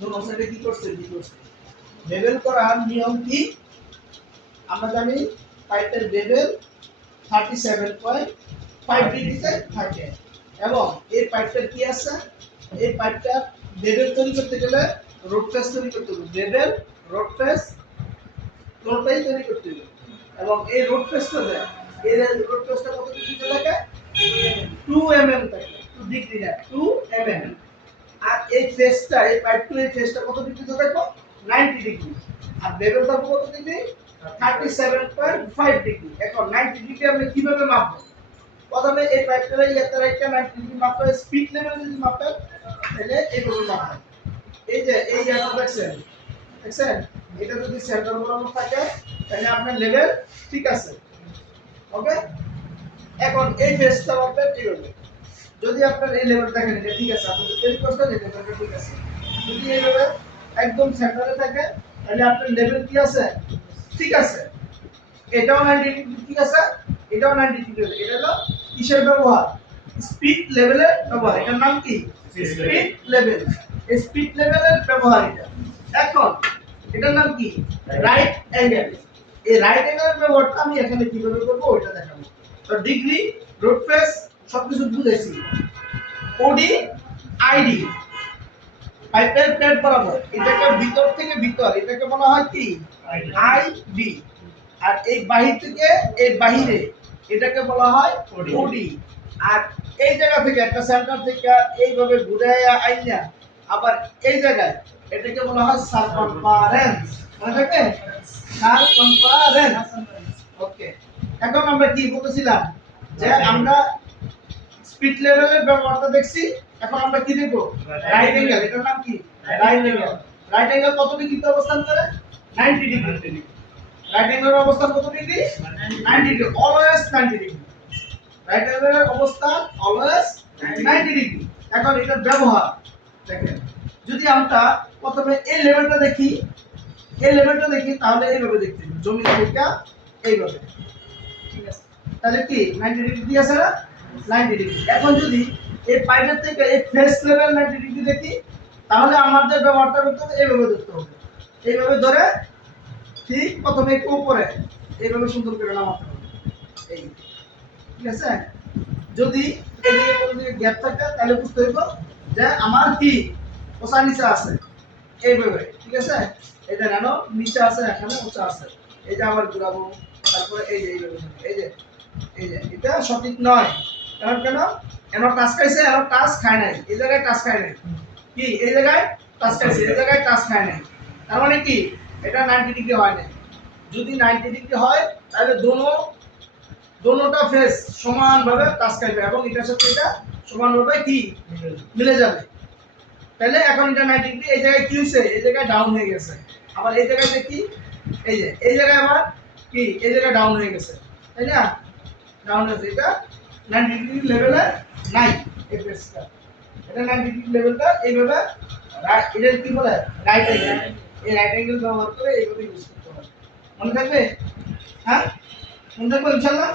দোনো সাইডে কি করছে? বি করছে? বেবেল করার নিয়ম কি? আমরা জানি পাইপের bevel thirty seven point five ডিগ্রিতে থাকে। এবং এই পাইপটার কি আছে? এই পাইপটা বেবেল তৈরি করতে গেলে রোড ফেস তৈরি করতে হবে। বেবেল রোড ফেস দুটোটাই তৈরি করতে হবে। এবং এই রোড ফেসটা দেয় এই রোড ফেসটা কত ডিগ্রিতে থাকে? টু এম এম থাকে। টু ডিগ্রি না টু এম এম আর এই ফেসটা এই পাইপটু এই ফেসটা কত ডিগ্রিতে দেখো নাইনটি ডিগ্রি আর বেবেল থাকবে কত degree thirty seven point five degree এখন নাইনটি ডিগ্রি আপনি কীভাবে মাপবো? প্রথমে এই পাইপটা রাখতে নাইনটি ডিগ্রি মাপতে স্পিড লেভেল যদি মাপেন তাহলে এইভাবে মাপবেন এই যে, এই জায়গাটা দেখছেন? দেখছেন? এটা যদি সেন্টার বরাবর থাকে, তাহলে আপনার লেভেল ঠিক আছে। ওকে এখন এই ফেসটা মাপবেন এইভাবে। যদি আপনার এই লেভেল দেখেন এটা ঠিক আছে আপনি তৈরি করছেন এই লেভেলটা ঠিক আছে। যদি এই লেভেল একদম সেন্টারে থাকে তাহলে আপনার লেভেল কি আছে? ঠিক আছে। এটাও 90 ডিগ্রি ঠিক আছে। এটাও 90 ডিগ্রি এটা হলো কিসের ব্যবহার? স্পিড লেভেলের ব্যবহার। এটার নাম কি? স্পিড লেভেল এই স্পিড লেভেলের ব্যবহার এটা। এখন এটার নাম কি? রাইট অ্যাঙ্গেল এই রাইট অ্যাঙ্গেলের ব্যবহারটা আমি এখানে কীভাবে করব ওইটা দেখাবো। তো ডিগ্রি রোড ফেস সবকিছু বুঝাইছি। ওডি আইডি পাইপের প্লেট বরাবর। এটাকে ভিতর থেকে ভিতর এটাকে বলা হয় কি? আই বি আর এই বাহির থেকে এই বাহিরে এটাকে বলা হয় ওডি আর এই জায়গা থেকে একটা সেন্টার থেকে এইভাবে ঘুরে আইনা আবার এই জায়গায় এটাকে বলা হয় সার্কমফারেন্স মনে থাকে? সার্কমফারেন্স ওকে এখন আমরা কি বলেছিলাম যে আমরা স্পিড লেভেলের ব্যবহারটা দেখছি। এখন আমরা কি দেখব? রাইট অ্যাঙ্গেল এটার নাম কি? রাইট অ্যাঙ্গেল রাইট অ্যাঙ্গেল কত ডিগ্রিতে অবস্থান করে? 90 ডিগ্রি। রাইট অ্যাঙ্গেলের অবস্থান কত degree? 90 degree. Always 90 degree. Right অ্যাঙ্গেলের অবস্থান অলওয়েজ 90 ডিগ্রি। এখন এটার ব্যবহার। দেখেন যদি আমরা প্রথমে এই লেভেলটা দেখি এই লেভেলটা দেখি তাহলে এইভাবে দেখতে হবে। জমি থেকে এইভাবে। ঠিক আছে। তাহলে কি 90 ডিগ্রি দিয়ে আছে না? 90 ডিগ্রি। এখন যদি এই পাইপের থেকে এই ফেস লেভেল 90 ডিগ্রি দেখি, তাহলে আমাদের ব্যবহারটা করতে হবে এইভাবে ধরতে হবে। এইভাবে ধরে ঠিক প্রথমে একটু উপরে, এইভাবে সুন্দর করে নামাতে হবে। এই, ঠিক আছে? যদি এদিকে কোনো দিকে গ্যাপ থাকে, তাহলে বুঝতে হইব যে আমার কি ওসা নিচে আছে। এইভাবে, ঠিক আছে? এটা কেন নিচে আছে, এখানে উঁচা আছে। এটা আবার ঘুরাবো, তারপরে এই যে এইভাবে এই যে এই যে, এটা সঠিক নয়। কারণ কেন? এন টাচ খাইছে এন টাচ খায় নাই। এই জায়গায় টাচ খায় নাই। কি? এই জায়গায় টাচ খাইছে, এই জায়গায় টাচ খায় নাই। তার মানে কি? এটা নাইনটি ডিগ্রি হয় না যদি নাইনটি ডিগ্রি হয়, তাহলে দোনো, দোনোটা ফেস সমানভাবে টাচ খাইবে এবং এটার সাথে এটা সমানভাবে কি? মিলে যাবে। তাহলে এখন এটা নাইনটি ডিগ্রি এই জায়গায় কি হয়েছে? এই জায়গায় ডাউন হয়ে গেছে। আবার এই জায়গায় দেখি এই যে, এই জায়গায় আবার কি? এই জায়গায় ডাউন হয়ে গেছে। তাই না? ডাউন হয়েছে এটা নাইনটি ডিগ্রি লেভেলে নাই এই ফেসটা এটা নাইনটি ডিগ্রি লেভেলটা এইভাবে এটা কি বলে? রাইট অ্যাঙ্গেল এই রাইট অ্যাঙ্গেল ব্যবহার করে এইভাবে ইউজ করতে হবে। মনে থাকবে? হ্যাঁ? মনে থাকবে ইনশাল্লাহ